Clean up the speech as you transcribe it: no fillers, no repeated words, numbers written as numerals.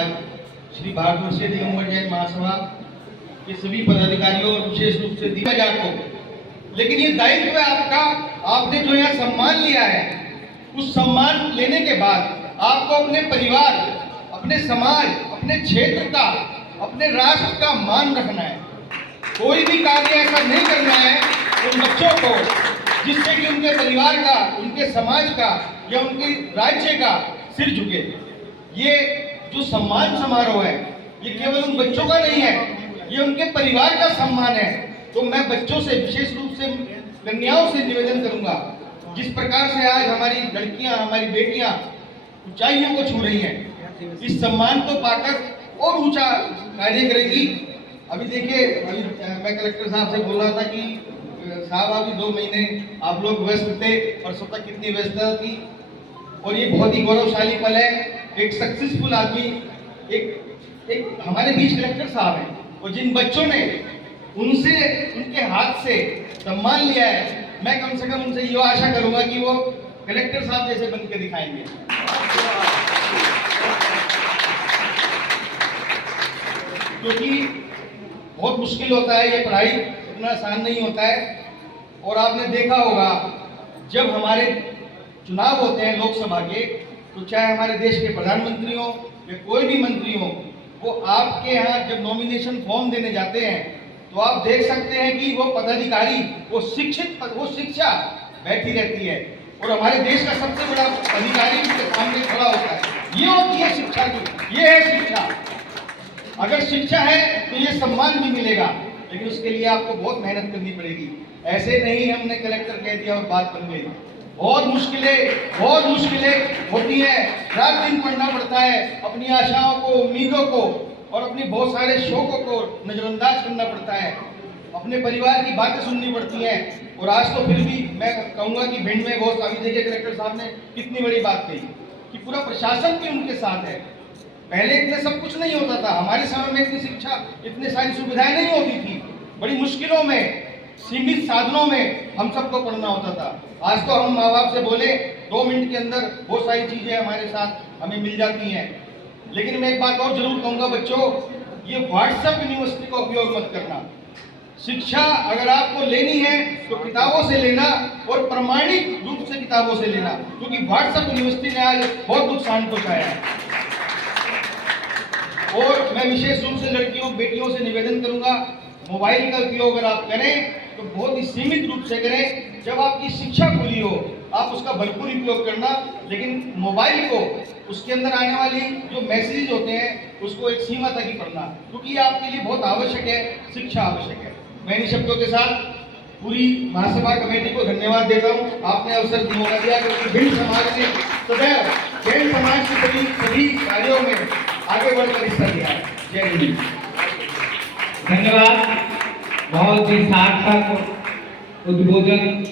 आज श्री भारतवर्षीय दिगंबर जैन महासभा के सभी पदाधिकारियों और विशेष रूप से दिव्यांग को, लेकिन ये दायित्व है आपका। आपने जो यहाँ सम्मान लिया है, उस सम्मान लेने के बाद आपको अपने परिवार, अपने समाज, अपने क्षेत्र का, अपने राष्ट्र का मान रखना है। कोई भी कार्य ऐसा नहीं करना है उन बच्चों को जिससे कि उनके परिवार का, उनके समाज का या उनके राज्य का सिर झुके। ये जो सम्मान समारोह है, ये केवल उन बच्चों का नहीं है, ये उनके परिवार का सम्मान है। तो मैं बच्चों से, विशेष रूप से कन्याओं से निवेदन करूंगा, जिस प्रकार से आज हमारी लड़कियां, हमारी बेटियां ऊंचाइयों को छू रही हैं, इस सम्मान को पाकर और ऊंचा कार्य करेगी। अभी देखिए, अभी मैं कलेक्टर साहब से बोल रहा था कि साहब अभी 2 महीने आप लोग व्यस्त थे, परसों तक कितनी व्यस्तता थी, और ये बहुत ही गौरवशाली पल है। एक सक्सेसफुल आदमी, एक हमारे बीच कलेक्टर साहब हैं, और जिन बच्चों ने उनसे, उनके हाथ से सम्मान लिया है, मैं कम से कम उनसे ये आशा करूंगा कि वो कलेक्टर साहब जैसे बन के दिखाएंगे। क्योंकि बहुत मुश्किल होता है ये पढ़ाई, इतना आसान नहीं होता है। और आपने देखा होगा, जब हमारे चुनाव होते हैं लोकसभा के, तो चाहे हमारे देश के प्रधानमंत्री हो या कोई भी मंत्री हो, वो आपके यहाँ जब नॉमिनेशन फॉर्म देने जाते हैं, तो आप देख सकते हैं कि वो पदाधिकारी, वो शिक्षा बैठी रहती है, और हमारे देश का सबसे बड़ा अधिकारी उनके सामने खड़ा होता है। ये होती है शिक्षा की, ये है शिक्षा। अगर शिक्षा है तो ये सम्मान भी मिलेगा, लेकिन उसके लिए आपको बहुत मेहनत करनी पड़ेगी। ऐसे नहीं हमने कलेक्टर कह दिया और बात बन गई। बहुत मुश्किलें होती हैं, रात दिन पढ़ना पड़ता है, अपनी आशाओं को, उम्मीदों को और अपनी बहुत सारे शौकों को नजरअंदाज करना पड़ता है, अपने परिवार की बातें सुननी पड़ती हैं। और आज तो फिर भी मैं कहूँगा कि भिंड में बहुत, अभी देखिए कलेक्टर साहब ने कितनी बड़ी बात कही कि पूरा प्रशासन भी उनके साथ है। पहले इतने सब कुछ नहीं होता था, हमारे समय में इतनी शिक्षा, इतनी सारी सुविधाएं नहीं होती थी। बड़ी मुश्किलों में, सीमित साधनों में हम सबको पढ़ना होता था। आज तो हम माँ बाप से बोले 2 मिनट के अंदर बहुत सारी चीजें हमारे साथ हमें मिल जाती हैं। लेकिन मैं एक बात और जरूर कहूँगा बच्चों, ये व्हाट्सएप यूनिवर्सिटी का उपयोग मत करना। शिक्षा अगर आपको लेनी है तो किताबों से लेना, और प्रमाणिक रूप से किताबों से लेना, क्योंकि व्हाट्सएप यूनिवर्सिटी ने आज बहुत नुकसान पहुंचाया है। और मैं विशेष रूप से लड़कियों, बेटियों से निवेदन करूंगा, मोबाइल का उपयोग अगर आप करें तो बहुत ही सीमित रूप से करें। जब आपकी शिक्षा खुली हो, आप उसका भरपूर उपयोग करना, लेकिन मोबाइल को, उसके अंदर आने वाली जो मैसेज होते हैं, उसको एक सीमा तक ही पढ़ना, क्योंकि आपके लिए बहुत आवश्यक है, शिक्षा आवश्यक है। मैं इन शब्दों के साथ पूरी महासभा कमेटी को धन्यवाद देता हूँ। आपने अवसर दिया, क्योंकि भिंड समाज ने सदैव जैन समाज के सभी कार्यों में आगे बढ़कर हिस्सा लिया है। जय हिंद। धन्यवाद। बहुत ही सार्थक उद्बोधन